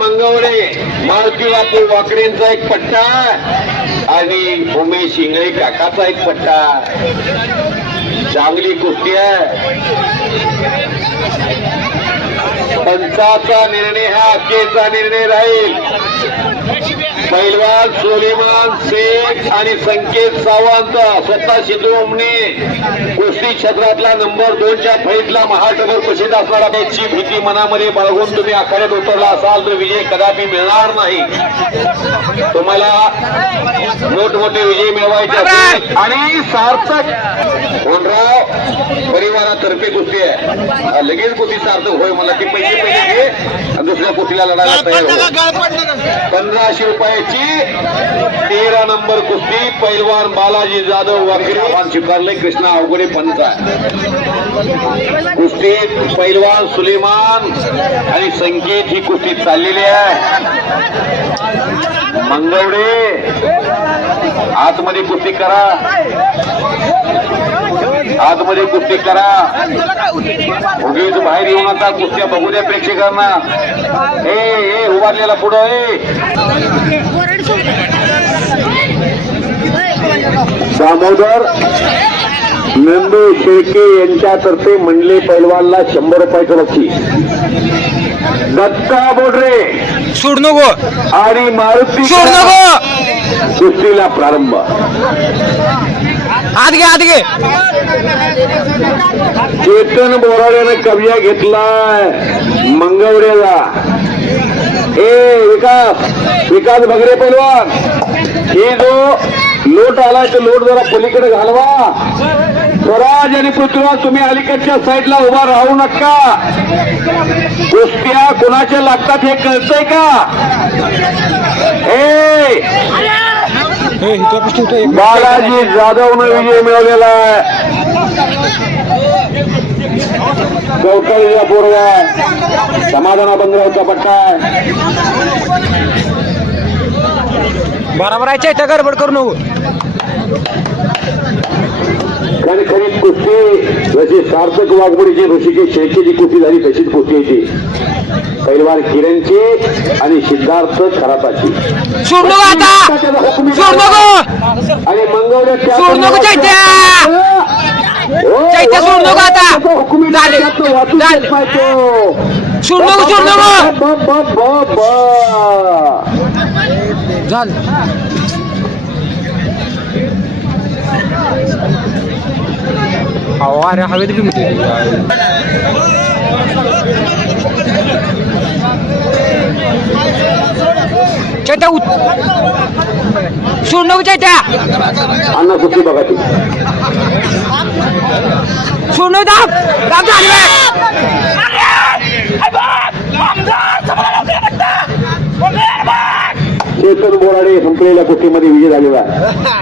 मंगवडे मारुती बापू वाकडेंचा एक पट्टा आणि उमेश इंगळे काकाचा एक पट्टा. चांगली कुस्ती आहे. पंचाचा निर्णय हा अखेरचा निर्णय राहील. पैलवान सुलेमान शेख आणि संकेत सावंत स्वतः सिद्धू उमने कुस्ती क्षेत्रातला नंबर 2च्या फळीतला महाटगर प्रसिद्ध असणारा त्याची भीती मनामध्ये बाळगून तुम्ही आखाड्यात उतरला असाल तर विजय कदापि मिळणार नाही. तुम्हाला मोठमोठे विजय मिळवायचे आणि सार्थक कोंडराव परिवारातर्फे कुस्ती आहे. लगेच कुस्ती सार्थक होय मला ती पैसे घे आणि दुसऱ्या कुस्तीला लढायला तयार हो. 1500 रुपयाची 13 नंबर कुस्ती पैलवान बालाजी जाधव वाकरे आव्हान स्वीकारले. कृष्णा अवघडे पंचा कुस्तीत पैलवान सुलेमान आणि संकेत ही कुस्ती चाललेली आहे. मंगवडे आतमध्ये कुस्ती करा. आतमध्ये कुस्ती करा. उगीच बाहेर येऊ नका. कुस्त्या बघू द्या प्रेक्षकांना. हे उभारलेला पुढं दामोदर नंदू शेळके यांच्यातर्फे मंडले पैलवानला 100 रुपयाचं बक्षीस. दत्ता बोडरे सोड नको आणि मारुती सोड नको. कुस्तीला प्रारंभ. आत घे चेतन बोराड्यानं कब्जा घेतलाय मंगवडेला. विकास भगरे पैलवान हे जो लोट आलाय तो लोट जरा पलीकडे घालवा. स्वराज आणि पृथ्वीराज तुम्ही अलीकडच्या साईडला उभा राहू नका. कुस्त्या कोणाच्या लागतात हे कळतंय का? बालाजी जाधवनं विजय मिळवलेला आहे. गौतळीचा पोरगा समाधाना बंधरावचा पट्टा आहे. बरोबर आहे. चैत्या गडबड करू नको. खरी कुस्ती जशी सार्थक वाघमोडीची ऋषिकेश शेळकेची कुस्ती झाली तशीच कुस्ती येते. पैलवान किरणची आणि सिद्धार्थ खराताची. सोड नको आता. सोड नको आणि मंगवडे सोड नको चैत्या. चैत्या सोड नको आता. सोड नको झालं. अरे हवेत बी म्हणते चैत्या सोड नको. चैत्या अण्णा कुस्ती बघा ती सोड नको. दाब झाली. चेतन बोराडे संपलेल्या कुस्तीमध्ये विजय झालेला आहे.